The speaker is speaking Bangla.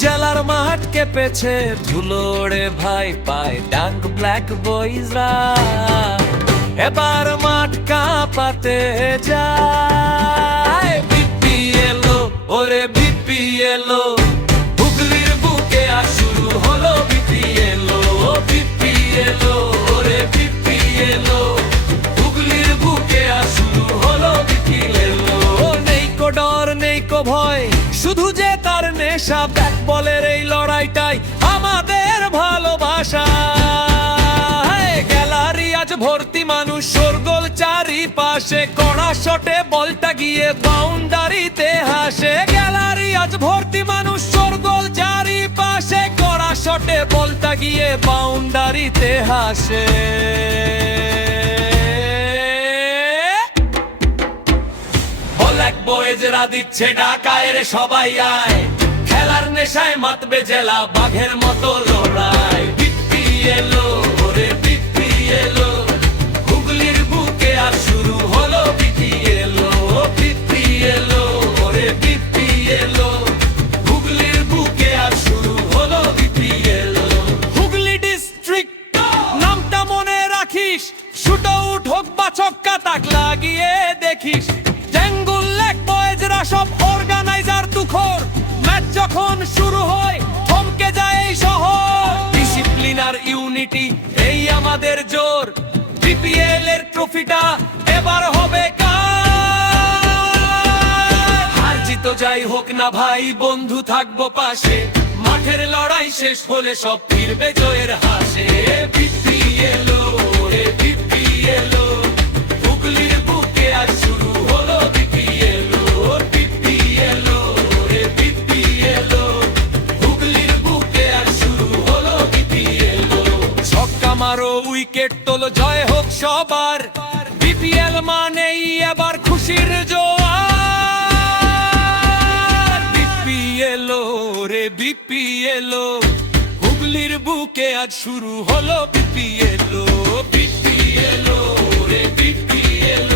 জেলার মাঠ কেঁপেছে ধুলোড়ে ভাই পায় ডাঙ্ক ব্ল্যাক বয়েজরা এবার মাঠ কাঁপাতে যায় বিপিএল ওরে বিপিএল হুগলির বুকে আর শুরু হলো বিপিএল বিপিএল ওরে বিপিএল হুগলির বুকে আর শুরু হলো বিপিএল নেই কো ডর নেই কো ভয় শুধু যে তার নেশা ব্যাট বলের এই লড়াইটাই আমাদের ভালোবাসা গ্যালারি আজ ভর্তি মানুষ শোরগোল চারিপাশে কড়া শটে বলটা গিয়ে বাউন্ডারিতে হাসে গ্যালারি আজ ভর্তি মানুষ শোরগোল চারিপাশে কড়া শটে বলটা গিয়ে বাউন্ডারিতে হাসে ব্ল্যাক বয়েজরা দিচ্ছে ঢাকায় সবাই আয় খেলার নেশায় মাতবে জেলা বাঘের মতো লড়াই বিপিএল ওরে বিপিএল হুগলির বুকে আর শুরু হলো বিপিএল বিপিএল ওরে বিপিএল হুগলির বুকে আর শুরু হলো বিপিএল হুগলি ডিস্ট্রিক্ট নামটা মনে রাখিস শুট আউট হোক বা ছক্কা তাক লাগিয়ে দেখিস টেঙ্গুল লেক বয়েজরা সব অর্গানাইজার তুখোর ম্যাচ যখন শুরু হয় থমকে যায় এই শহর ডিসিপ্লিন আর ইউনিটি এই আমাদের জোর বিপিএল এর ট্রফিটা এবার হবে কার হার জিত যাই হোক না ভাই বন্ধু থাকবো পাশে মাঠের লড়াই শেষ হলে সব ফিরবে জয়ের হাসে বিপিএল রে বিপিএল হুগলির বুকে আর শুরু হলো বিপিএল বিপিএল রে বিপিএল হুগলির বুকে আর শুরু হলো বিপিএল ছক্কা মারো উইকেট তোলো জয় হোক সবার বিপিএল মানেই এবার খুশির জোয়ার বিপিএল রে বিপিএল হুগলির বুকে আজ শুরু হলো বিপিএল বিপিএল রে বিপিএল